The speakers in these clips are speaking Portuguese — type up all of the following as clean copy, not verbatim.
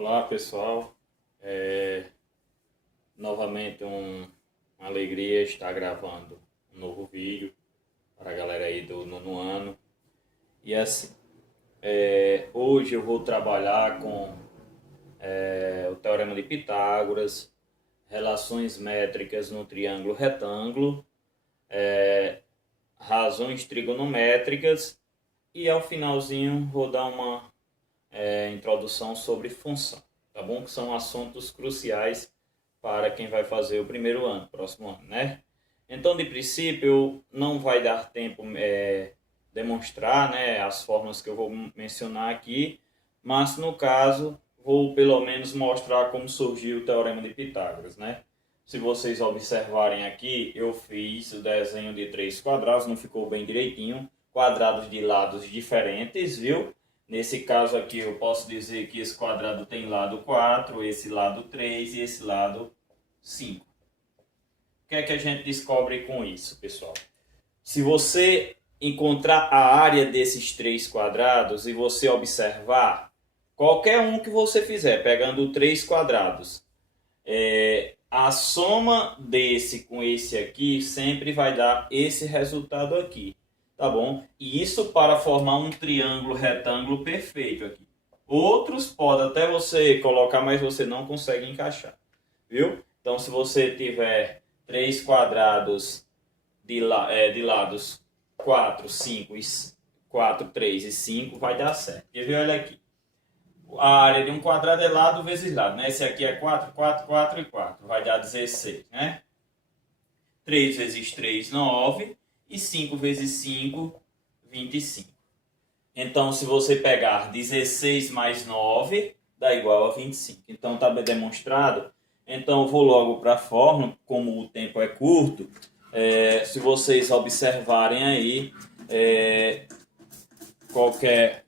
Olá pessoal, novamente uma alegria estar gravando um novo vídeo para a galera aí do nono ano. E assim, hoje eu vou trabalhar com o Teorema de Pitágoras, relações métricas no triângulo retângulo, razões trigonométricas e ao finalzinho vou dar uma introdução sobre função, tá bom? Que são assuntos cruciais para quem vai fazer o primeiro ano, próximo ano, né? Então, de princípio, não vai dar tempo demonstrar, né, as formas que eu vou mencionar aqui, mas no caso vou pelo menos mostrar como surgiu o Teorema de Pitágoras, né? Se vocês observarem aqui, eu fiz o desenho de três quadrados, não ficou bem direitinho, quadrados de lados diferentes, viu? Nesse caso aqui eu posso dizer que esse quadrado tem lado 4, esse lado 3 e esse lado 5. O que é que a gente descobre com isso, pessoal? Se você encontrar a área desses três quadrados e você observar, qualquer um que você fizer, pegando três quadrados, a soma desse com esse aqui sempre vai dar esse resultado aqui, tá bom? E isso para formar um triângulo retângulo perfeito aqui. Outros podem até você colocar, mas você não consegue encaixar, viu? Então, se você tiver três quadrados de lados 4, 5, 4, 3 e 5, vai dar certo. Quer ver? Olha aqui. A área de um quadrado é lado vezes lado, né? Esse aqui é 4, 4, 4 e 4. Vai dar 16, né? 3 vezes 3, 9. E 5 vezes 5, 25. Então, se você pegar 16 mais 9, dá igual a 25. Então, está bem demonstrado. Então, eu vou logo para a fórmula, como o tempo é curto. Se vocês observarem aí, qualquer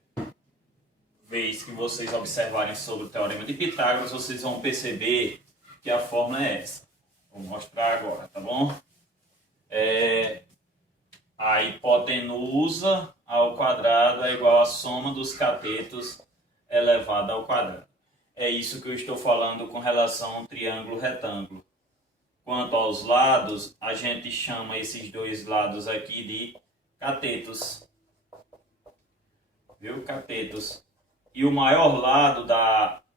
vez que vocês observarem sobre o Teorema de Pitágoras, vocês vão perceber que a fórmula é essa. Vou mostrar agora, tá bom? A hipotenusa ao quadrado é igual à soma dos catetos elevado ao quadrado. É isso que eu estou falando com relação ao triângulo retângulo. Quanto aos lados, a gente chama esses dois lados aqui de catetos. Viu? Catetos. E o maior lado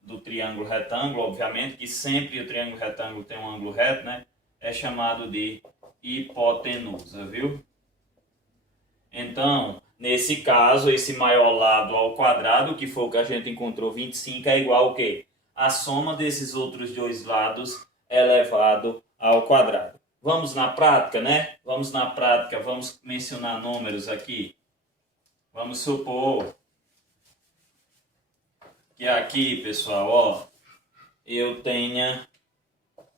do triângulo retângulo, obviamente, que sempre o triângulo retângulo tem um ângulo reto, né? É chamado de hipotenusa, viu? Então, nesse caso, esse maior lado ao quadrado, que foi o que a gente encontrou, 25, é igual ao quê? A soma desses outros dois lados elevado ao quadrado. Vamos na prática, né? Vamos na prática, vamos mencionar números aqui. Vamos supor que aqui, pessoal, ó, eu tenha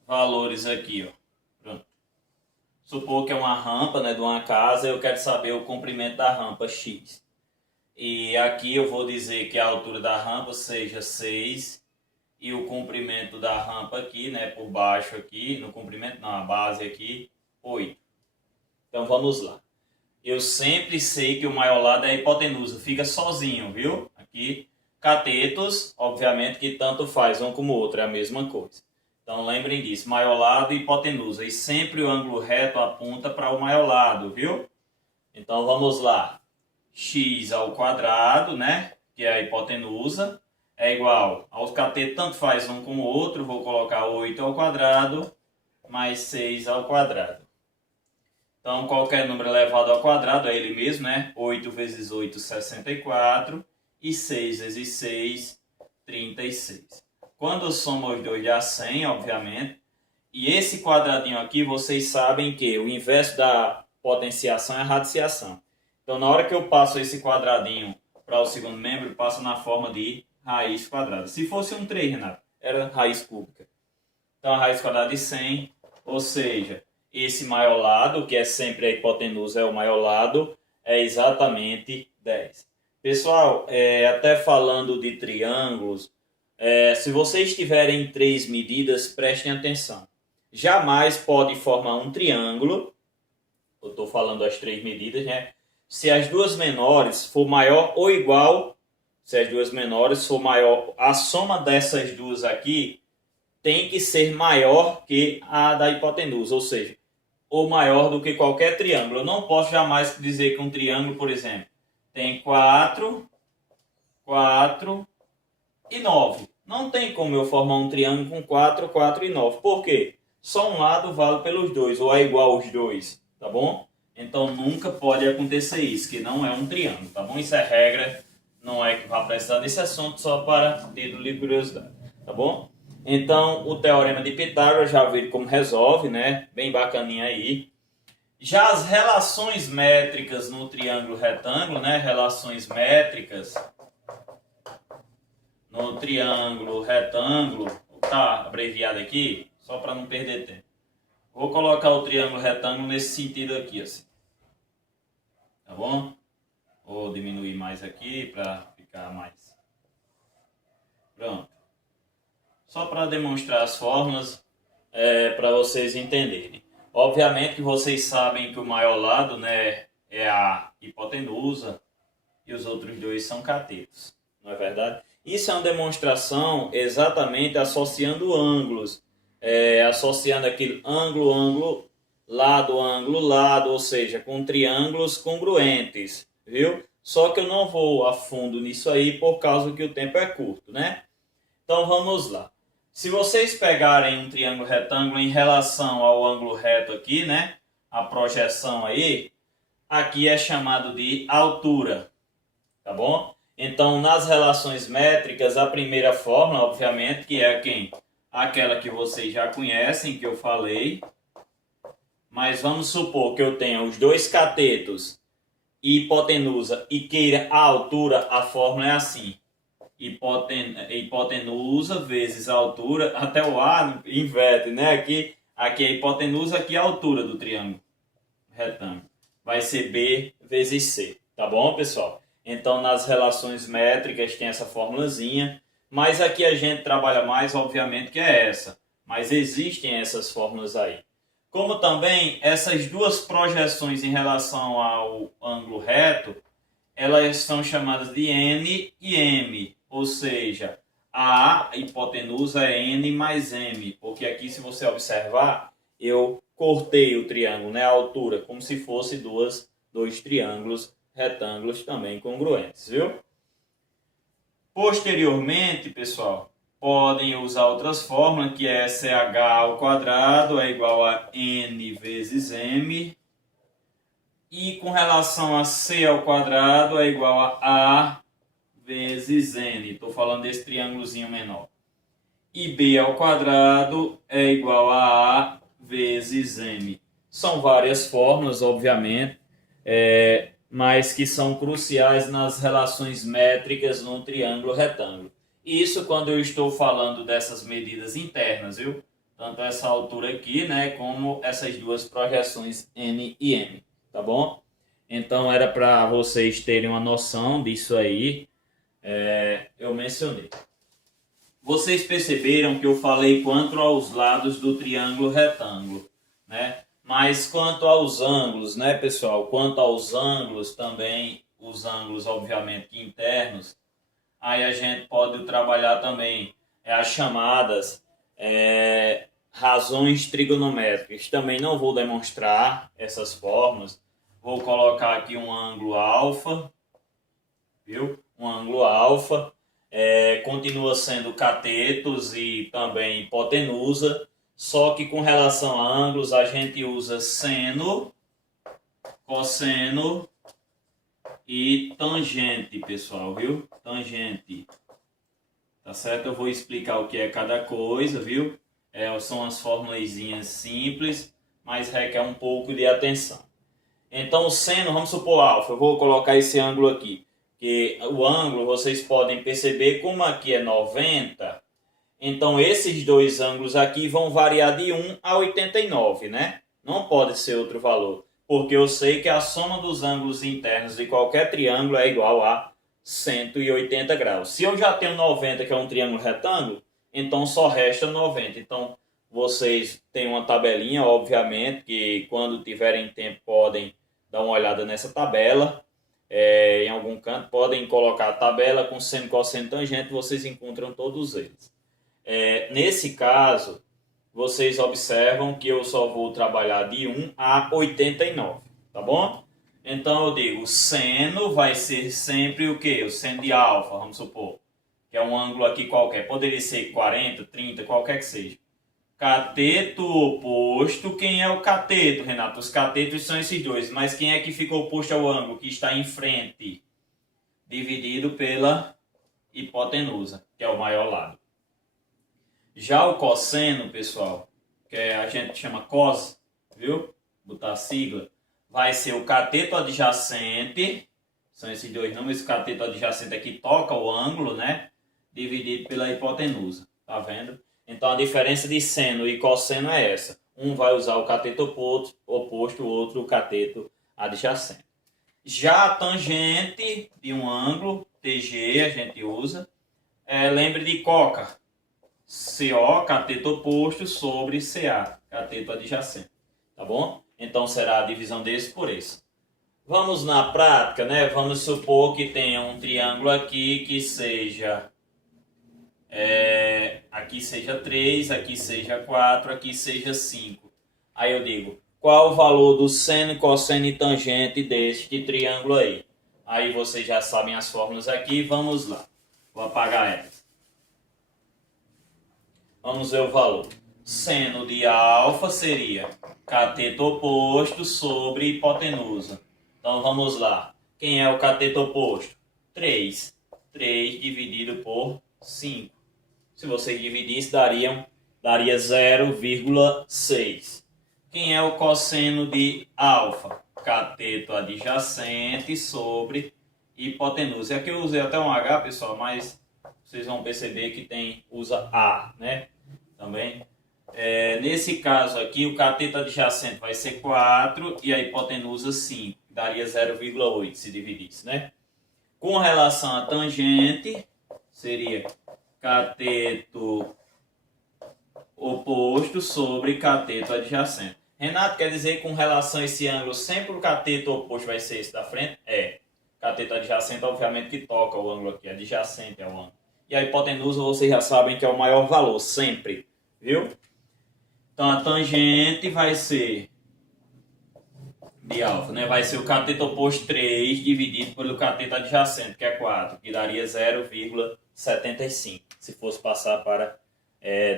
valores aqui, ó. Pronto. Supor que é uma rampa, né, de uma casa, eu quero saber o comprimento da rampa X. E aqui eu vou dizer que a altura da rampa seja 6 e o comprimento da rampa aqui, né, por baixo aqui, no comprimento não, a base aqui, 8. Então vamos lá. Eu sempre sei que o maior lado é a hipotenusa, fica sozinho, viu? Aqui, catetos, obviamente que tanto faz um como o outro, é a mesma coisa. Então lembrem disso, maior lado e hipotenusa. E sempre o ângulo reto aponta para o maior lado, viu? Então vamos lá. X ao quadrado, né? Que é a hipotenusa, é igual aos catetos, tanto faz um como o outro. Vou colocar 8 ao quadrado mais 6 ao quadrado. Então qualquer número elevado ao quadrado é ele mesmo, né? 8 vezes 8, 64. E 6 vezes 6, 36. Quando eu somo os dois dá 100, obviamente. E esse quadradinho aqui, vocês sabem que o inverso da potenciação é a radiciação. Então, na hora que eu passo esse quadradinho para o segundo membro, eu passo na forma de raiz quadrada. Se fosse um 3, Renato, era raiz cúbica. Então, a raiz quadrada de 100, ou seja, esse maior lado, que é sempre a hipotenusa, é o maior lado, é exatamente 10. Pessoal, até falando de triângulos, se vocês tiverem três medidas, prestem atenção. Jamais pode formar um triângulo, eu estou falando as três medidas, né? Se as duas menores for maior ou igual Se as duas menores for maior, a soma dessas duas aqui tem que ser maior que a da hipotenusa, ou seja, ou maior do que qualquer triângulo. Eu não posso jamais dizer que um triângulo, por exemplo, tem 4, 4 e 9. Não tem como eu formar um triângulo com 4, 4 e 9. Por quê? Só um lado vale pelos dois, ou é igual aos dois, tá bom? Então nunca pode acontecer isso, que não é um triângulo, tá bom? Isso é regra, não é que vai precisar desse assunto, só para título de curiosidade, tá bom? Então o teorema de Pitágoras já viram como resolve, né? Bem bacaninha aí. Já as relações métricas no triângulo retângulo, né? Relações métricas no triângulo retângulo, tá abreviado aqui, só para não perder tempo. Vou colocar o triângulo retângulo nesse sentido aqui, assim. Tá bom? Vou diminuir mais aqui para ficar mais. Pronto. Só para demonstrar as fórmulas, para vocês entenderem. Obviamente que vocês sabem que o maior lado, né, é a hipotenusa e os outros dois são catetos. Não é verdade? Isso é uma demonstração exatamente associando ângulos. Associando aquele ângulo, ângulo, lado, ou seja, com triângulos congruentes, viu? Só que eu não vou a fundo nisso aí por causa que o tempo é curto, né? Então vamos lá. Se vocês pegarem um triângulo retângulo em relação ao ângulo reto aqui, né? A projeção aí, aqui é chamado de altura, tá bom? Então, nas relações métricas, a primeira fórmula, obviamente, que é quem? Aquela que vocês já conhecem, que eu falei. Mas vamos supor que eu tenha os dois catetos e hipotenusa e queira a altura, a fórmula é assim. Hipotenusa vezes a altura, até o A inverte, né? Aqui é a hipotenusa, aqui é a altura do triângulo retângulo. Vai ser B vezes C, tá bom, pessoal? Então, nas relações métricas tem essa formulazinha, mas aqui a gente trabalha mais, obviamente, que é essa. Mas existem essas fórmulas aí. Como também essas duas projeções em relação ao ângulo reto, elas são chamadas de N e M, ou seja, a hipotenusa é N mais M, porque aqui, se você observar, eu cortei o triângulo, né, a altura, como se fosse dois triângulos retângulos também congruentes, viu? Posteriormente, pessoal, podem usar outras fórmulas, que é CH ao quadrado é igual a N vezes M, e com relação a C ao quadrado é igual a vezes N. Estou falando desse triângulozinho menor. E B ao quadrado é igual a vezes M. São várias fórmulas, obviamente, mas que são cruciais nas relações métricas num triângulo retângulo. Isso quando eu estou falando dessas medidas internas, viu? Tanto essa altura aqui, né, como essas duas projeções N e M. Tá bom? Então era para vocês terem uma noção disso aí. Eu mencionei. Vocês perceberam que eu falei quanto aos lados do triângulo retângulo, né? Mas quanto aos ângulos, né, pessoal? Quanto aos ângulos também, os ângulos obviamente internos, aí a gente pode trabalhar também as chamadas razões trigonométricas. Também não vou demonstrar essas fórmulas. Vou colocar aqui um ângulo alfa, viu? Um ângulo alfa. Continua sendo catetos e também hipotenusa, só que com relação a ângulos a gente usa seno, cosseno e tangente, pessoal, viu? Tangente. Tá certo? Eu vou explicar o que é cada coisa, viu? São as formulazinhas simples, mas requer um pouco de atenção. Então, o seno, vamos supor alfa, eu vou colocar esse ângulo aqui. Que o ângulo, vocês podem perceber, como aqui é 90, então esses dois ângulos aqui vão variar de 1 a 89, né? Não pode ser outro valor, porque eu sei que a soma dos ângulos internos de qualquer triângulo é igual a 180 graus. Se eu já tenho 90, que é um triângulo retângulo, então só resta 90. Então, vocês têm uma tabelinha, obviamente, que quando tiverem tempo podem dar uma olhada nessa tabela. em algum canto, podem colocar a tabela com seno, cosseno, tangente, vocês encontram todos eles. Nesse caso, vocês observam que eu só vou trabalhar de 1 a 89, tá bom? Então eu digo, seno vai ser sempre o quê? O seno de alfa, vamos supor, que é um ângulo aqui qualquer. Poderia ser 40, 30, qualquer que seja. Cateto oposto, quem é o cateto, Renato? Os catetos são esses dois, mas quem é que fica oposto ao ângulo que está em frente? Dividido pela hipotenusa, que é o maior lado. Já o cosseno, pessoal, que a gente chama cos, viu? Botar a sigla, vai ser o cateto adjacente, são esses dois números, o cateto adjacente aqui toca o ângulo, né? Dividido pela hipotenusa, tá vendo? Então a diferença de seno e cosseno é essa. Um vai usar o cateto oposto, o outro o cateto adjacente. Já a tangente de um ângulo, TG, a gente usa. Lembre de coca. CO, cateto oposto, sobre CA, cateto adjacente. Tá bom? Então será a divisão desse por esse. Vamos na prática, né? Vamos supor que tenha um triângulo aqui que seja... aqui seja 3, aqui seja 4, aqui seja 5. Aí eu digo, qual o valor do seno, cosseno e tangente deste triângulo aí? Aí vocês já sabem as fórmulas aqui, vamos lá. Vou apagar elas. Vamos ver o valor. Seno de alfa seria cateto oposto sobre hipotenusa. Então vamos lá. Quem é o cateto oposto? 3. 3 dividido por 5. Se vocês dividissem, daria 0,6. Quem é o cosseno de alfa? Cateto adjacente sobre hipotenusa. Aqui eu usei até um H, pessoal, mas vocês vão perceber que usa A, né? Também. Nesse caso aqui, o cateto adjacente vai ser 4 e a hipotenusa 5. Daria 0,8 se dividisse, né? Com relação à tangente, seria cateto oposto sobre cateto adjacente. Renato, quer dizer que com relação a esse ângulo, sempre o cateto oposto vai ser esse da frente? Cateto adjacente, obviamente, que toca o ângulo aqui, adjacente ao ângulo. E a hipotenusa, vocês já sabem que é o maior valor, sempre, viu? Então, a tangente vai ser de alfa, né? Vai ser o cateto oposto 3 dividido pelo cateto adjacente, que é 4, que daria 0,75, se fosse passar para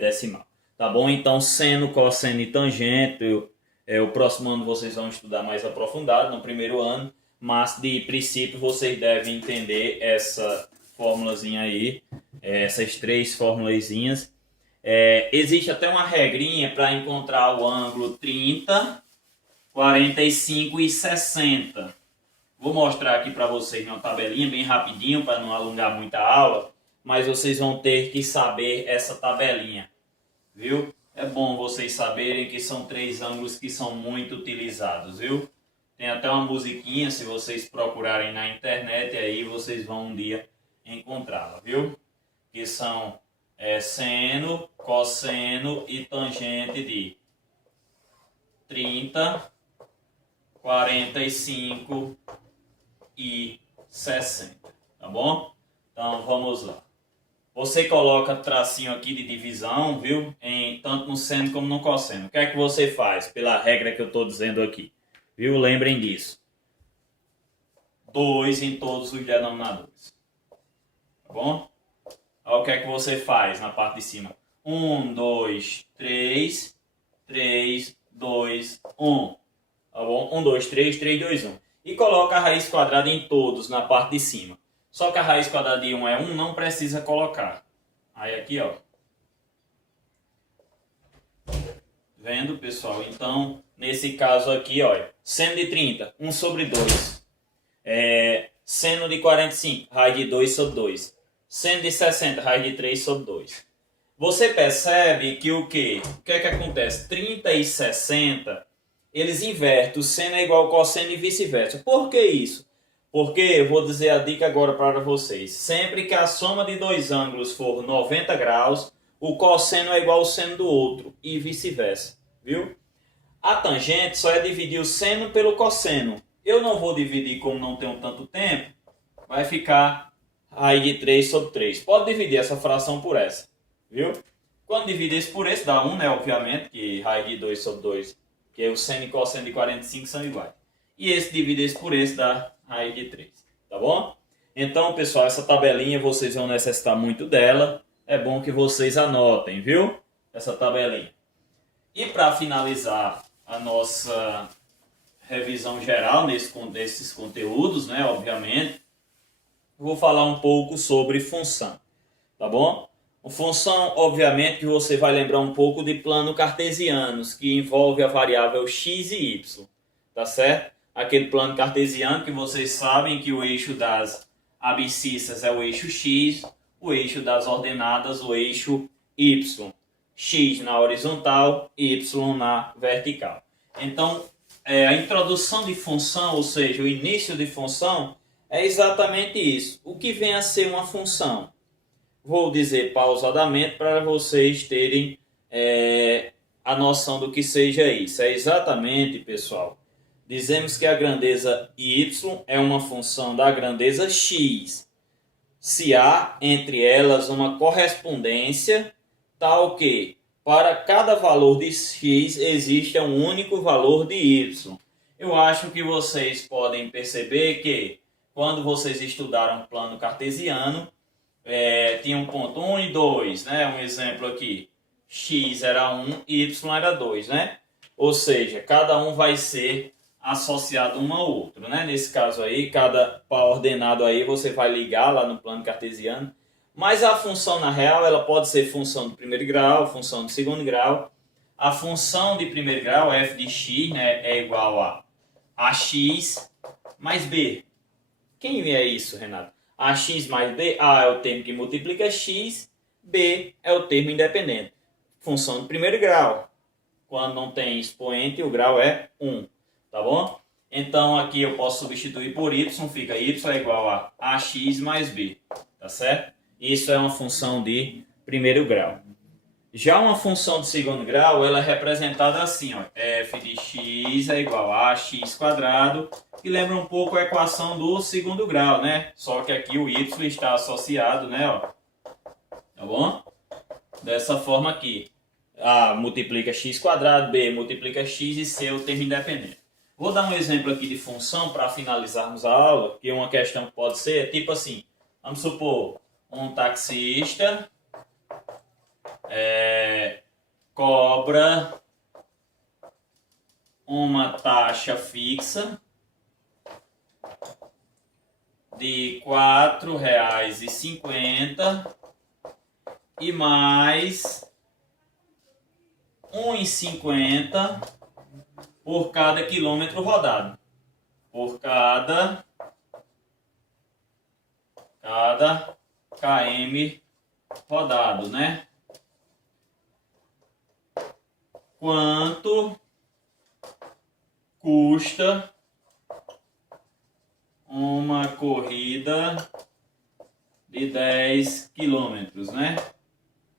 decimal. Tá bom? Então, seno, cosseno e tangente, o próximo ano vocês vão estudar mais aprofundado, no primeiro ano, mas de princípio vocês devem entender essa formulazinha aí, essas 3 formulazinhas. Existe até uma regrinha para encontrar o ângulo 30, 45 e 60. Vou mostrar aqui para vocês uma tabelinha bem rapidinho para não alongar muita aula, mas vocês vão ter que saber essa tabelinha, viu? É bom vocês saberem que são 3 ângulos que são muito utilizados, viu? Tem até uma musiquinha, se vocês procurarem na internet, aí vocês vão um dia encontrá-la, viu? Que são seno, cosseno e tangente de 30, 45 e 60, tá bom? Então vamos lá. Você coloca tracinho aqui de divisão, viu? Tanto no seno como no cosseno. O que é que você faz? Pela regra que eu estou dizendo aqui, viu? Lembrem disso. 2 em todos os denominadores, tá bom? Olha o que é que você faz na parte de cima. 1, 2, 3, 3, 2, 1. Tá bom? 1, 2, 3, 3, 2, 1. E coloca a raiz quadrada em todos na parte de cima. Só que a raiz quadrada de 1 é 1, não precisa colocar. Aí aqui, ó. Vendo, pessoal? Então, nesse caso aqui, ó. Seno de 30, 1 sobre 2. Seno de 45, raiz de 2 sobre 2. Seno de 60, raiz de 3 sobre 2. Você percebe que o quê? O que é que acontece? 30 e 60, eles invertem. O seno é igual ao cosseno e vice-versa. Por que isso? Porque eu vou dizer a dica agora para vocês. Sempre que a soma de 2 ângulos for 90 graus, o cosseno é igual ao seno do outro e vice-versa, viu? A tangente só é dividir o seno pelo cosseno. Eu não vou dividir, como não tenho tanto tempo, vai ficar raiz de 3 sobre 3. Pode dividir essa fração por essa, viu? Quando dividir isso por esse, dá 1, né? Obviamente, que raiz de 2 sobre 2, que o seno e cosseno de 45 são iguais. E esse divide esse por esse, dá raiz de 3, tá bom? Então, pessoal, essa tabelinha vocês vão necessitar muito dela. É bom que vocês anotem, viu? Essa tabelinha. E para finalizar a nossa revisão geral nesses conteúdos, né? Obviamente, vou falar um pouco sobre função, tá bom? Função, obviamente, que você vai lembrar um pouco de plano cartesianos, que envolve a variável x e y, tá certo? Aquele plano cartesiano que vocês sabem que o eixo das abscissas é o eixo x, o eixo das ordenadas, o eixo y. X na horizontal, y na vertical. Então, a introdução de função, ou seja, o início de função, é exatamente isso. O que vem a ser uma função? Vou dizer pausadamente para vocês terem a noção do que seja isso. É exatamente, pessoal, dizemos que a grandeza y é uma função da grandeza x, se há entre elas uma correspondência tal que para cada valor de x existe um único valor de y. Eu acho que vocês podem perceber que quando vocês estudaram plano cartesiano, tinha um ponto 1 e 2, né? Um exemplo aqui, x era 1 e y era 2, né? Ou seja, cada um vai ser associado um ao outro, né? Nesse caso aí, cada ordenado aí você vai ligar lá no plano cartesiano. Mas a função na real, ela pode ser função de primeiro grau, função de segundo grau. A função de primeiro grau, f de x, né, é igual a ax mais b. Quem é isso, Renato? Ax mais b, a é o termo que multiplica x, b é o termo independente. Função de primeiro grau. Quando não tem expoente, o grau é 1, tá bom? Então aqui eu posso substituir por y, fica y é igual a ax mais b, tá certo? Isso é uma função de primeiro grau. Já uma função de segundo grau, ela é representada assim, ó, f de x é igual a ax quadrado, que lembra um pouco a equação do segundo grau, né? Só que aqui o y está associado, né, ó, tá bom? Dessa forma aqui, a multiplica x quadrado, b multiplica x e c é o termo independente. Vou dar um exemplo aqui de função para finalizarmos a aula, que uma questão que pode ser, tipo assim, vamos supor, um taxista cobra uma taxa fixa de R$ 4,50 e mais R$ 1,50 por cada quilômetro rodado. Por cada km rodado, né? Quanto custa uma corrida de 10 quilômetros, né?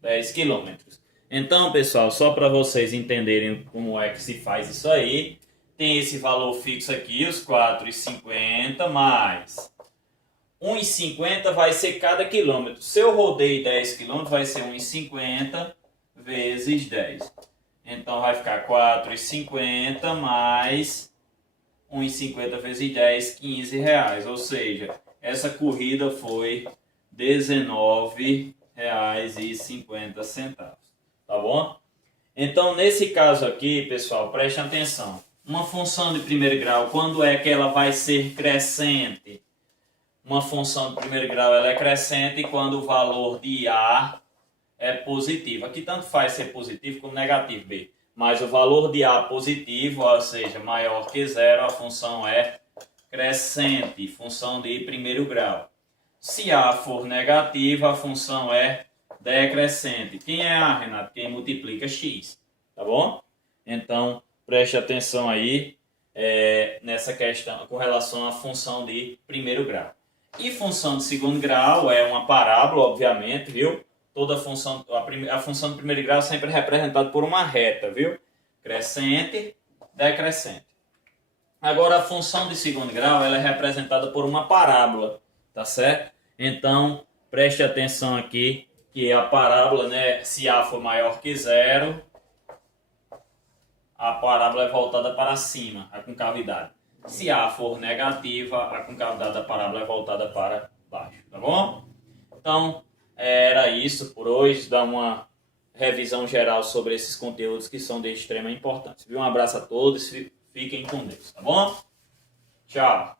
10 quilômetros. Então, pessoal, só para vocês entenderem como é que se faz isso aí, tem esse valor fixo aqui, os R$ 4,50 mais 1,50 vai ser cada quilômetro. Se eu rodei 10 quilômetros, vai ser 1,50 vezes 10. Então vai ficar 4,50 mais 1,50 vezes 10, R$ 15. Ou seja, essa corrida foi R$19,50. Tá bom? Então, nesse caso aqui, pessoal, preste atenção. Uma função de primeiro grau, quando é que ela vai ser crescente? Uma função de primeiro grau ela é crescente quando o valor de A é positivo. Aqui tanto faz ser positivo como negativo, B. Mas o valor de A positivo, ou seja, maior que zero, a função é crescente, função de primeiro grau. Se A for negativo, a função é decrescente. Quem é A, Renato? Quem multiplica x, tá bom? Então, preste atenção aí nessa questão com relação à função de primeiro grau. E função de segundo grau é uma parábola, obviamente, viu? Toda função, a função de primeiro grau sempre é representada por uma reta, viu? Crescente, decrescente. Agora, a função de segundo grau ela é representada por uma parábola, tá certo? Então, preste atenção aqui que a parábola, né, se A for maior que zero, a parábola é voltada para cima, a concavidade. Se A for negativa, a concavidade da parábola é voltada para baixo, tá bom? Então, era isso por hoje, dar uma revisão geral sobre esses conteúdos que são de extrema importância. Um abraço a todos, fiquem com Deus, tá bom? Tchau!